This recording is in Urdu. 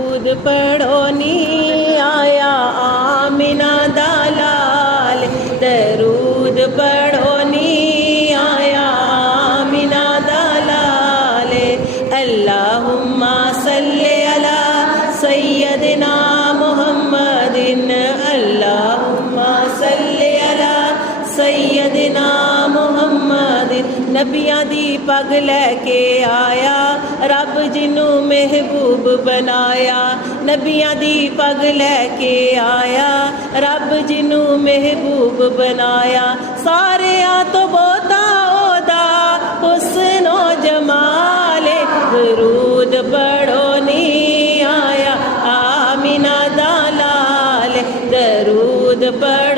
درود پڑھو نی آیا آمینہ دا لال، درود پڑھو نی آیا آمینہ دا لال، اللہم صلی علی سیدنا محمد، اللہم صلی علی سیدنا محمد۔ نبیاں دی پگ لے کے آیا رب جنوں محبوب بنایا، نبیاں دی پگ لے کے آیا رب جنوں محبوب بنایا، ساریاں تو بہتا اودا حسن و جمال، درود پڑھو نی آیا آمینہ دا لال، درود پڑھو